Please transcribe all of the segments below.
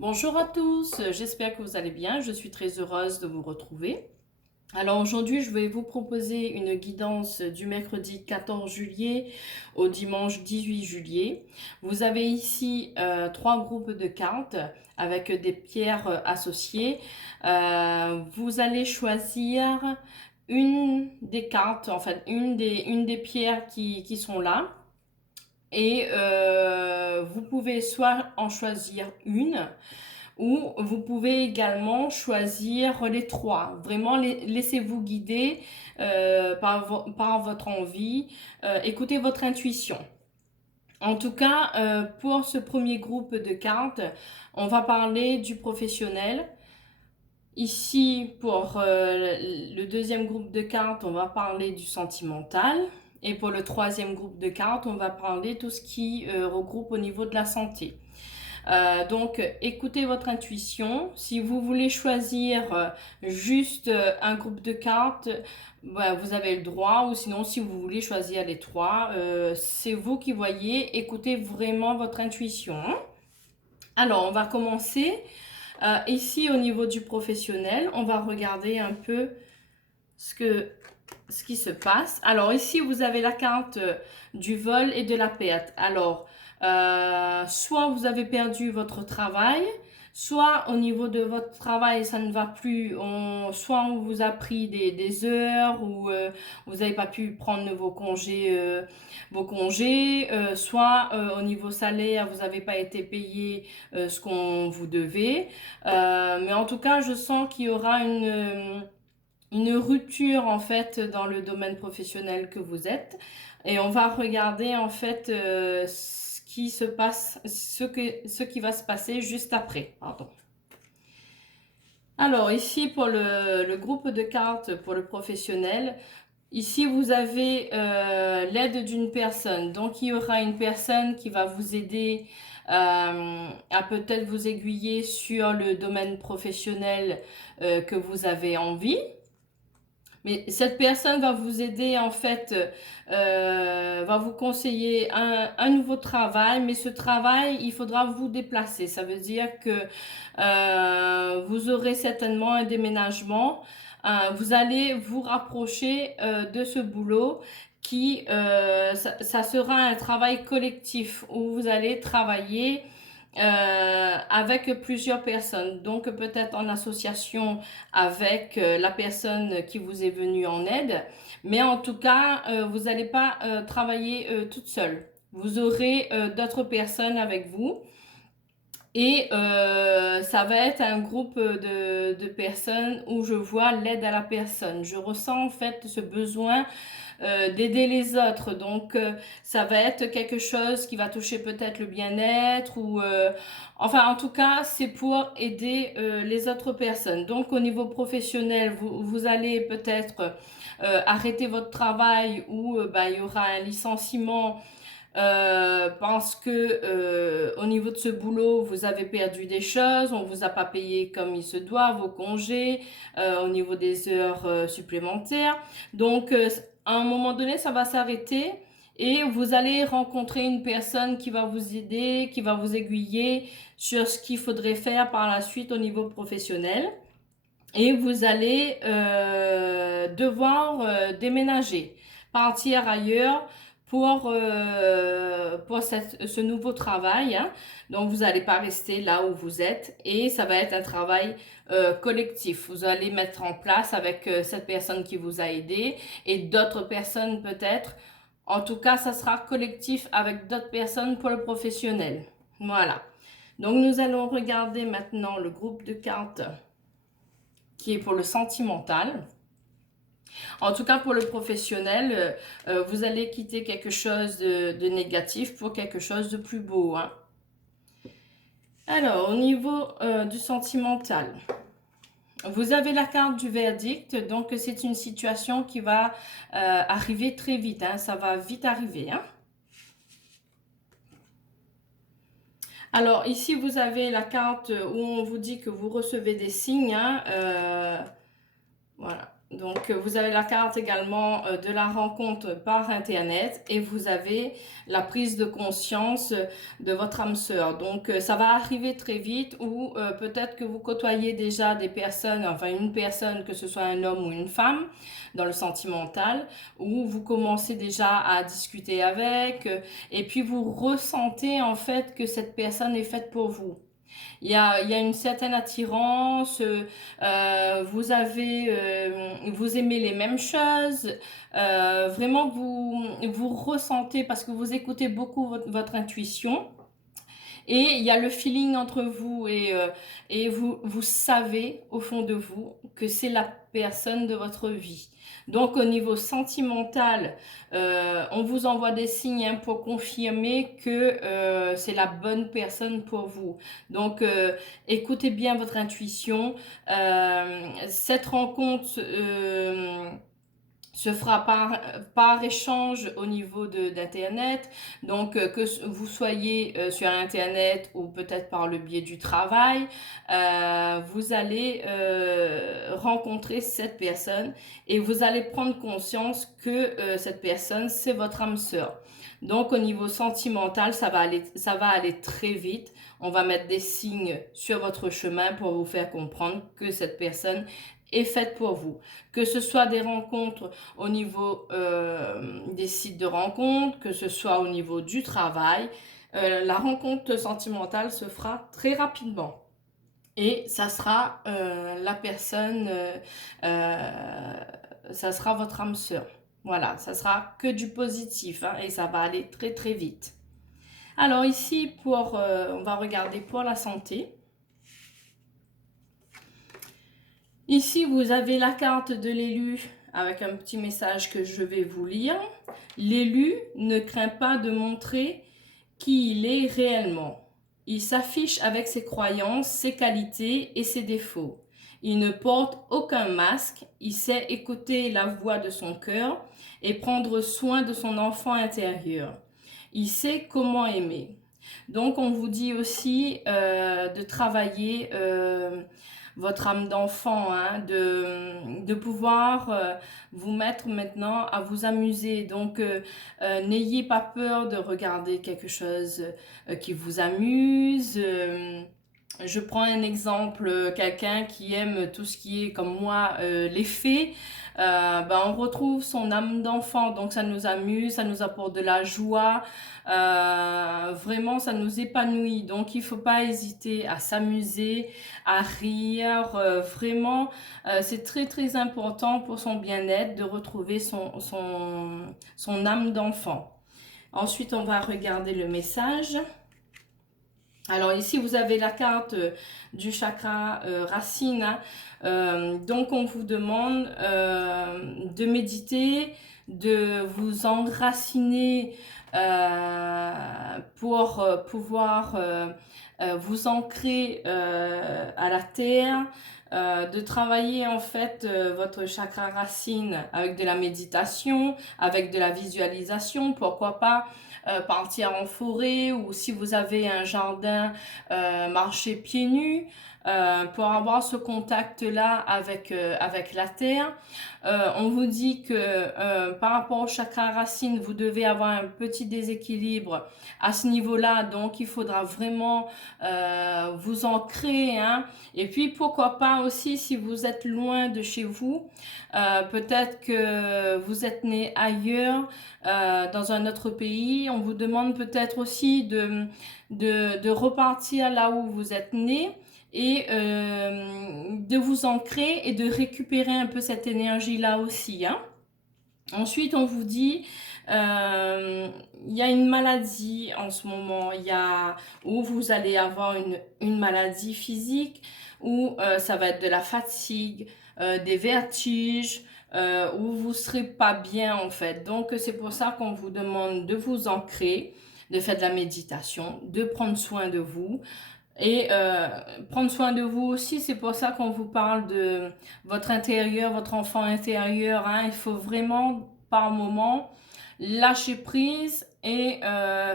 Bonjour à tous, j'espère que vous allez bien, je suis très heureuse de vous retrouver. Alors aujourd'hui, je vais vous proposer une guidance du mercredi 14 juillet au dimanche 18 juillet. Vous avez ici trois groupes de cartes avec des pierres associées. Vous allez choisir une des cartes, en fait une des pierres qui sont là. Et vous pouvez soit en choisir une, ou vous pouvez également choisir les trois. Vraiment, laissez-vous guider par votre envie. Écoutez votre intuition. En tout cas, pour ce premier groupe de cartes, on va parler du professionnel. Ici, pour le deuxième groupe de cartes, on va parler du sentimental. Et pour le troisième groupe de cartes, on va parler de tout ce qui regroupe au niveau de la santé. Donc, écoutez votre intuition. Si vous voulez choisir juste un groupe de cartes, vous avez le droit. Ou sinon, si vous voulez choisir les trois, c'est vous qui voyez. Écoutez vraiment votre intuition. Alors, on va commencer. Ici, au niveau du professionnel, on va regarder un peu ce qui se passe. Alors ici, vous avez la carte du vol et de la perte. Alors, soit vous avez perdu votre travail, soit au niveau de votre travail, ça ne va plus. Soit on vous a pris des heures ou vous n'avez pas pu prendre vos congés, soit au niveau salaire, vous n'avez pas été payé ce qu'on vous devait. Mais en tout cas, je sens qu'il y aura une rupture en fait dans le domaine professionnel que vous êtes et on va regarder en fait ce qui se passe, ce qui va se passer juste après. Pardon. Alors ici pour le groupe de cartes pour le professionnel, ici vous avez l'aide d'une personne. Donc il y aura une personne qui va vous aider à peut-être vous aiguiller sur le domaine professionnel que vous avez envie. Mais cette personne va vous aider en fait, va vous conseiller un nouveau travail, mais ce travail, il faudra vous déplacer. Ça veut dire que vous aurez certainement un déménagement. Vous allez vous rapprocher de ce boulot ça sera un travail collectif où vous allez travailler avec plusieurs personnes. Donc peut-être en association avec la personne qui vous est venue en aide. Mais en tout cas, vous n'allez pas travailler toute seule. Vous aurez d'autres personnes avec vous. Et ça va être un groupe de personnes où je vois l'aide à la personne. Je ressens en fait ce besoin d'aider les autres. Donc, ça va être quelque chose qui va toucher peut-être le bien-être ou, enfin, en tout cas, c'est pour aider les autres personnes. Donc, au niveau professionnel, vous allez peut-être arrêter votre travail ou il y aura un licenciement parce que au niveau de ce boulot, vous avez perdu des choses, on vous a pas payé comme il se doit, vos congés, au niveau des heures supplémentaires. Donc, à un moment donné, ça va s'arrêter et vous allez rencontrer une personne qui va vous aider, qui va vous aiguiller sur ce qu'il faudrait faire par la suite au niveau professionnel. Et vous allez devoir déménager, partir ailleurs pour ce nouveau travail. Hein. Donc, vous n'allez pas rester là où vous êtes et ça va être un travail collectif. Vous allez mettre en place avec cette personne qui vous a aidé et d'autres personnes peut-être. En tout cas, ça sera collectif avec d'autres personnes pour le professionnel. Voilà. Donc, nous allons regarder maintenant le groupe de cartes qui est pour le sentimental. En tout cas, pour le professionnel, vous allez quitter quelque chose de négatif pour quelque chose de plus beau. Hein. Alors, au niveau du sentimental, vous avez la carte du verdict, donc c'est une situation qui va arriver très vite. Hein, ça va vite arriver. Hein. Alors, ici, vous avez la carte où on vous dit que vous recevez des signes. Hein, voilà. Donc, vous avez la carte également de la rencontre par Internet et vous avez la prise de conscience de votre âme sœur. Donc, ça va arriver très vite ou peut-être que vous côtoyez déjà des personnes, enfin une personne, que ce soit un homme ou une femme, dans le sentimental, où vous commencez déjà à discuter avec et puis vous ressentez en fait que cette personne est faite pour vous. Il y a une certaine attirance, vous aimez les mêmes choses, vraiment vous ressentez parce que vous écoutez beaucoup votre intuition. Et il y a le feeling entre vous et vous savez au fond de vous que c'est la personne de votre vie. Donc au niveau sentimental, on vous envoie des signes hein, pour confirmer que c'est la bonne personne pour vous. Donc écoutez bien votre intuition. Cette rencontre se fera par échange au niveau d'Internet. Donc, que vous soyez sur Internet ou peut-être par le biais du travail, vous allez rencontrer cette personne et vous allez prendre conscience que cette personne, c'est votre âme sœur. Donc, au niveau sentimental, ça va aller très vite. On va mettre des signes sur votre chemin pour vous faire comprendre que cette personne est faite pour vous. Que ce soit des rencontres au niveau des sites de rencontres, que ce soit au niveau du travail, la rencontre sentimentale se fera très rapidement. Et ça sera la personne, ça sera votre âme sœur. Voilà, ça sera que du positif hein, et ça va aller très très vite. Alors ici, on va regarder pour la santé. Ici, vous avez la carte de l'élu avec un petit message que je vais vous lire. L'élu ne craint pas de montrer qui il est réellement. Il s'affiche avec ses croyances, ses qualités et ses défauts. Il ne porte aucun masque, il sait écouter la voix de son cœur et prendre soin de son enfant intérieur. Il sait comment aimer. Donc on vous dit aussi de travailler votre âme d'enfant, hein, de pouvoir vous mettre maintenant à vous amuser. Donc, n'ayez pas peur de regarder quelque chose qui vous amuse. Je prends un exemple, quelqu'un qui aime tout ce qui est comme moi, les fées. Ben, on retrouve son âme d'enfant, donc ça nous amuse, ça nous apporte de la joie, vraiment ça nous épanouit. Donc il faut pas hésiter à s'amuser, à rire, vraiment c'est très très important pour son bien-être de retrouver son âme d'enfant. Ensuite on va regarder le message. Alors ici, vous avez la carte du chakra racine. Hein. Donc, on vous demande de méditer, de vous enraciner pour pouvoir vous ancrer à la terre, de travailler en fait votre chakra racine avec de la méditation, avec de la visualisation, pourquoi pas partir en forêt ou si vous avez un jardin, marcher pieds nus pour avoir ce contact-là avec la terre. On vous dit que par rapport au chakra racine, vous devez avoir un petit déséquilibre à ce niveau-là, donc il faudra vraiment vous ancrer. Hein. Et puis pourquoi pas aussi si vous êtes loin de chez vous, peut-être que vous êtes né ailleurs, dans un autre pays, on vous demande peut-être aussi de repartir là où vous êtes né et de vous ancrer et de récupérer un peu cette énergie-là aussi. Hein. Ensuite, on vous dit, il y a une maladie en ce moment, où vous allez avoir une maladie physique, où ça va être de la fatigue, des vertiges, où vous serez pas bien en fait. Donc, c'est pour ça qu'on vous demande de vous ancrer, de faire de la méditation, de prendre soin de vous. Et prendre soin de vous aussi, c'est pour ça qu'on vous parle de votre intérieur, votre enfant intérieur. Hein. Il faut vraiment, par moment, lâcher prise et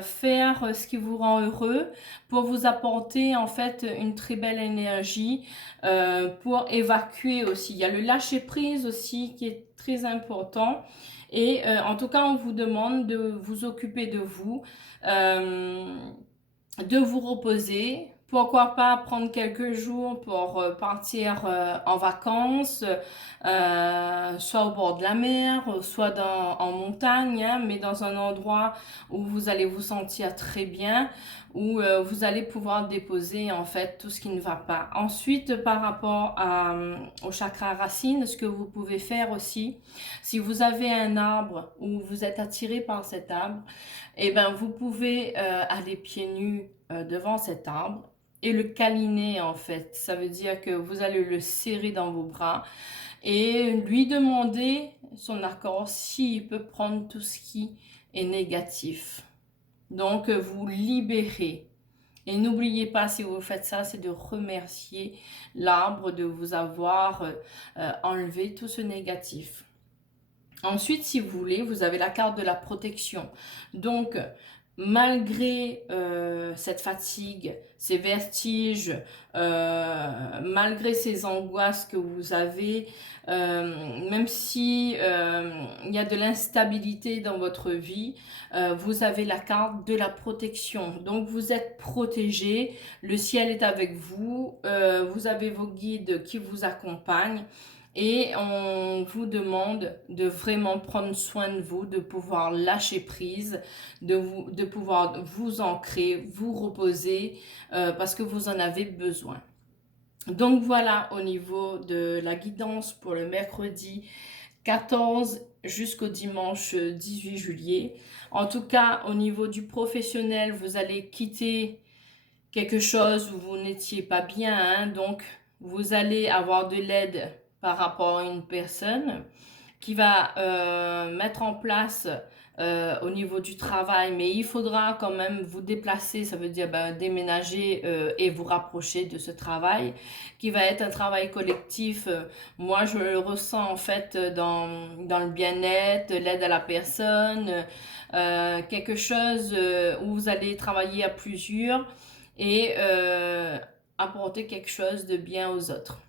faire ce qui vous rend heureux pour vous apporter en fait une très belle énergie pour évacuer aussi. Il y a le lâcher prise aussi qui est très important. Et en tout cas, on vous demande de vous occuper de vous reposer. Pourquoi pas prendre quelques jours pour partir en vacances, soit au bord de la mer, soit en montagne, hein, mais dans un endroit où vous allez vous sentir très bien, où vous allez pouvoir déposer en fait tout ce qui ne va pas. Ensuite, par rapport au chakra racine, ce que vous pouvez faire aussi, si vous avez un arbre où vous êtes attiré par cet arbre, eh ben, vous pouvez aller pieds nus devant cet arbre et le câliner en fait. Ça veut dire que vous allez le serrer dans vos bras et lui demander son accord s'il peut prendre tout ce qui est négatif. Donc vous libérez. Et n'oubliez pas, si vous faites ça, c'est de remercier l'arbre de vous avoir enlevé tout ce négatif. Ensuite, si vous voulez, vous avez la carte de la protection. Donc, malgré cette fatigue, ces vertiges, malgré ces angoisses que vous avez, même si il y a de l'instabilité dans votre vie, vous avez la carte de la protection. Donc, vous êtes protégé, le ciel est avec vous, vous avez vos guides qui vous accompagnent. Et on vous demande de vraiment prendre soin de vous, de pouvoir lâcher prise, de pouvoir vous ancrer, vous reposer, parce que vous en avez besoin. Donc voilà au niveau de la guidance pour le mercredi 14 jusqu'au dimanche 18 juillet. En tout cas, au niveau du professionnel, vous allez quitter quelque chose où vous n'étiez pas bien, hein, donc vous allez avoir de l'aide par rapport à une personne qui va mettre en place au niveau du travail, mais il faudra quand même vous déplacer, ça veut dire déménager et vous rapprocher de ce travail, qui va être un travail collectif. Moi, je le ressens en fait dans le bien-être, l'aide à la personne, quelque chose où vous allez travailler à plusieurs et apporter quelque chose de bien aux autres.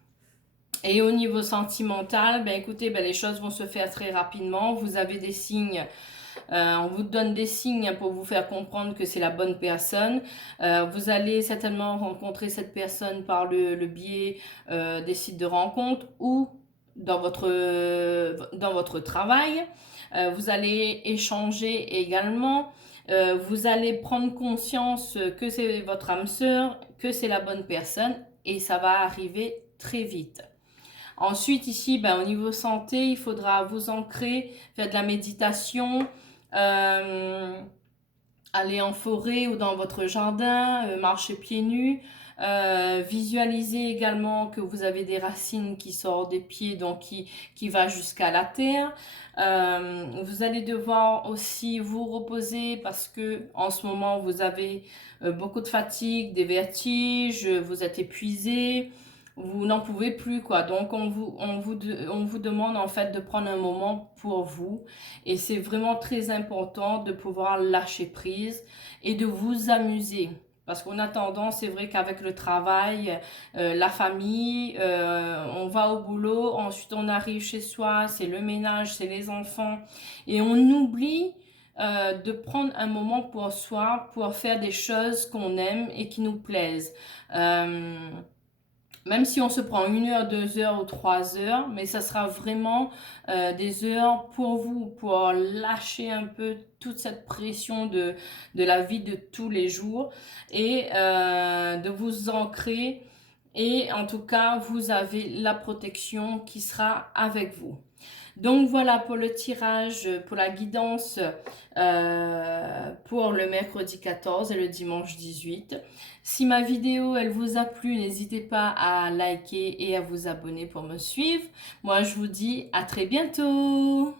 Et au niveau sentimental, écoutez, les choses vont se faire très rapidement. Vous avez des signes, on vous donne des signes pour vous faire comprendre que c'est la bonne personne. Vous allez certainement rencontrer cette personne par le biais des sites de rencontres ou dans votre travail. Vous allez échanger également. Vous allez prendre conscience que c'est votre âme sœur, que c'est la bonne personne et ça va arriver très vite. Ensuite, ici, au niveau santé, il faudra vous ancrer, faire de la méditation, aller en forêt ou dans votre jardin, marcher pieds nus, visualiser également que vous avez des racines qui sortent des pieds, donc qui va jusqu'à la terre. Vous allez devoir aussi vous reposer parce que en ce moment vous avez beaucoup de fatigue, des vertiges, vous êtes épuisé, vous n'en pouvez plus quoi. Donc on vous demande en fait de prendre un moment pour vous et c'est vraiment très important de pouvoir lâcher prise et de vous amuser. Parce qu'on a tendance, c'est vrai qu'avec le travail, la famille, on va au boulot, ensuite on arrive chez soi, c'est le ménage, c'est les enfants. Et on oublie de prendre un moment pour soi, pour faire des choses qu'on aime et qui nous plaisent. Même si on se prend 1 heure, 2 heures ou 3 heures, mais ça sera vraiment des heures pour vous, pour lâcher un peu toute cette pression de la vie de tous les jours et de vous ancrer. Et en tout cas, vous avez la protection qui sera avec vous. Donc voilà pour le tirage, pour la guidance pour le mercredi 14 et le dimanche 18. Si ma vidéo elle vous a plu, n'hésitez pas à liker et à vous abonner pour me suivre. Moi je vous dis à très bientôt.